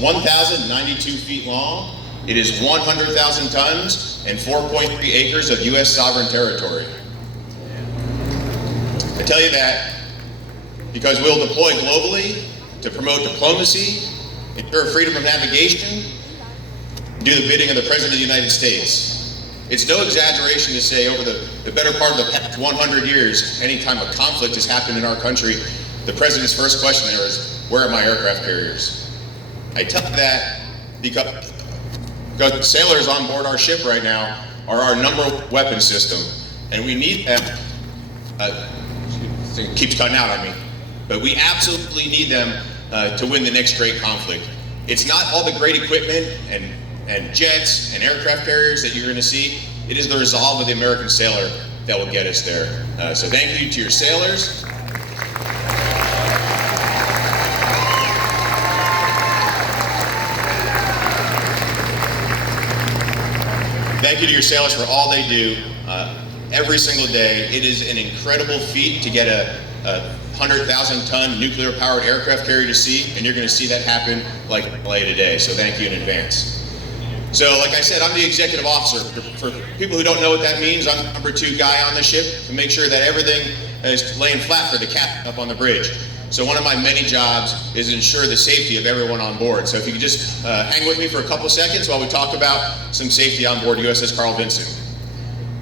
1,092 feet long. It is 100,000 tons and 4.3 acres of U.S. sovereign territory. I tell you that because we'll deploy globally to promote diplomacy, ensure freedom of navigation, and do the bidding of the President of the United States. It's no exaggeration to say over the better part of the past 100 years, anytime a conflict has happened in our country, the President's first question there is, where are my aircraft carriers? I tell you that because the sailors on board our ship right now are our number one weapon system, and we need them. It keeps cutting out on me, but we absolutely need them to win the next great conflict. It's not all the great equipment and jets and aircraft carriers that you're going to see. It is the resolve of the American sailor that will get us there. So thank you to your sailors. Thank you to your sailors for all they do every single day. It is an incredible feat to get a 100,000-ton nuclear-powered aircraft carrier to sea, and you're going to see that happen like LA today. So thank you in advance. So, like I said, I'm the executive officer. For people who don't know what that means, I'm the number 2 guy on the ship to make sure that everything is laying flat for the captain up on the bridge. So one of my many jobs is to ensure the safety of everyone on board. So if you could just hang with me for a couple seconds while we talk about some safety on board USS Carl Vinson.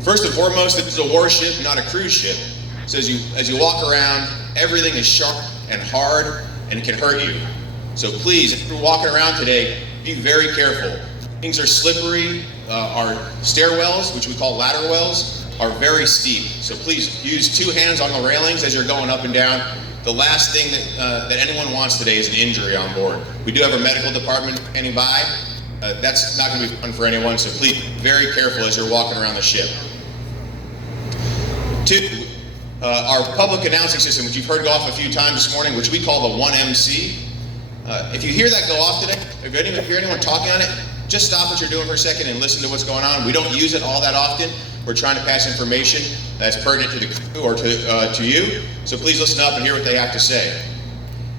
First and foremost, this is a warship, not a cruise ship. So as you walk around, everything is sharp and hard and can hurt you. So please, if you're walking around today, be very careful. Things are slippery. Our stairwells, which we call ladder wells, are very steep. So please use 2 hands on the railings as you're going up and down. The last thing that anyone wants today is an injury on board. We do have a medical department standing by. That's not going to be fun for anyone, so please be very careful as you're walking around the ship. 2, our public announcing system, which you've heard go off a few times this morning, which we call the 1MC. If you hear that go off today, if you hear anyone talking on it, just stop what you're doing for a second and listen to what's going on. We don't use it all that often. We're trying to pass information that's pertinent to the crew or to you. So please listen up and hear what they have to say.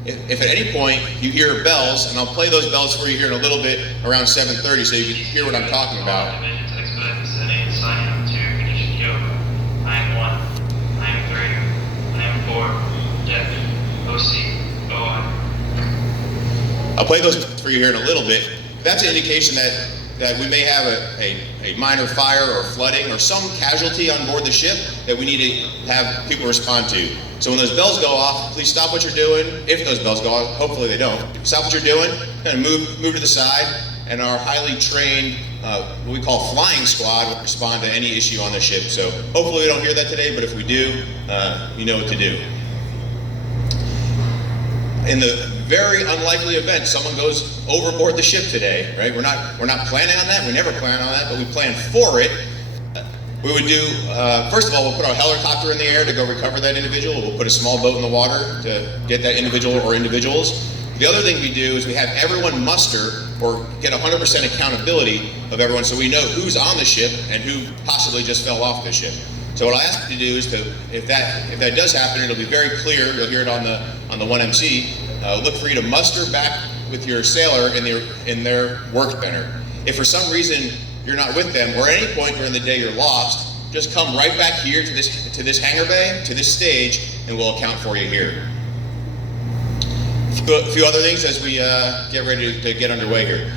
If at any point you hear bells, and I'll play those bells for you here in a little bit around 7:30 so you can hear what I'm talking about. I'll play those for you here in a little bit. That's an indication that we may have a minor fire or flooding or some casualty on board the ship that we need to have people respond to. So when those bells go off, please stop what you're doing. If those bells go off, hopefully they don't. Stop what you're doing, kind of move to the side, and our highly trained, what we call flying squad, will respond to any issue on the ship. So hopefully we don't hear that today, but if we do, you know what to do. In the very unlikely event someone goes overboard the ship today, right? We're not planning on that. We never plan on that, but we plan for it. We would do, first of all, we'll put our helicopter in the air to go recover that individual. We'll put a small boat in the water to get that individual or individuals. The other thing we do is we have everyone muster or get 100% accountability of everyone so we know who's on the ship and who possibly just fell off the ship. So what I'll ask you to do is to, if that does happen, it'll be very clear. You'll hear it on the 1MC. Look for you to muster back with your sailor in their work center. If for some reason you're not with them, or at any point during the day you're lost, just come right back here to this hangar bay, to this stage, and we'll account for you here. A few other things as we get ready to get underway here.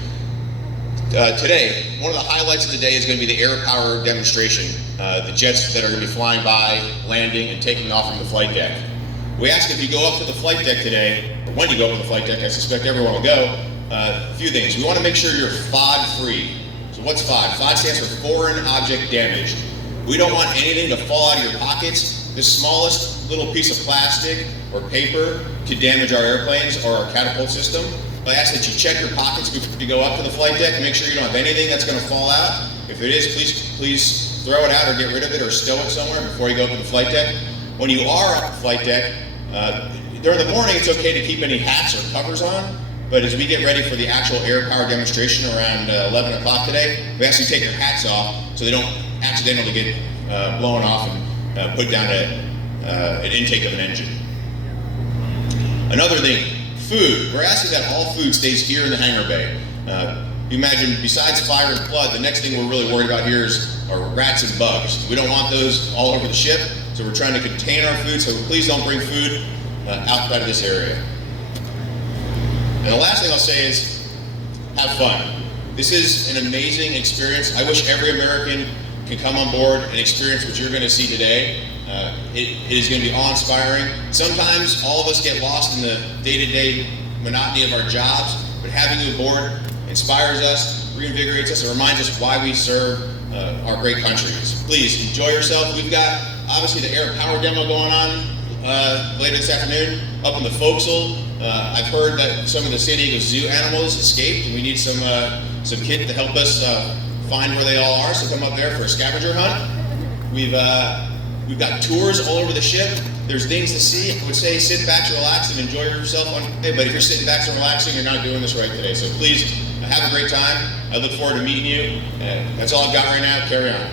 Today, one of the highlights of the day is going to be the air power demonstration. The jets that are going to be flying by, landing, and taking off from the flight deck. We ask if you go up to the flight deck today, or when you go up to the flight deck, I suspect everyone will go, a few things. We want to make sure you're FOD-free. So what's FOD? FOD stands for Foreign Object Damage. We don't want anything to fall out of your pockets. The smallest little piece of plastic or paper could damage our airplanes or our catapult system. I ask that you check your pockets before you go up to the flight deck. Make sure you don't have anything that's going to fall out. If it is, please throw it out or get rid of it or stow it somewhere before you go up to the flight deck. When you are on the flight deck, during the morning it's okay to keep any hats or covers on, but as we get ready for the actual air power demonstration around 11 o'clock today, we ask you to take your hats off so they don't accidentally get blown off and put down an intake of an engine. Another thing, Food. We're asking that all food stays here in the hangar bay. You imagine, besides fire and flood, the next thing we're really worried about here are rats and bugs. We don't want those all over the ship, so we're trying to contain our food, so please don't bring food outside of this area. And the last thing I'll say is, have fun. This is an amazing experience. I wish every American can come on board and experience what you're going to see today. It is going to be awe-inspiring. Sometimes all of us get lost in the day-to-day monotony of our jobs, but having you aboard inspires us, reinvigorates us, and reminds us why we serve our great country. So please enjoy yourself. We've got obviously the air power demo going on later this afternoon up in the forecastle. I've heard that some of the San Diego Zoo animals escaped, and we need some kit to help us find where they all are. So come up there for a scavenger hunt. We've got tours all over the ship. There's things to see. I would say sit back, relax, and enjoy yourself on today. But if you're sitting back and relaxing, you're not doing this right today. So please have a great time. I look forward to meeting you. That's all I've got right now. Carry on.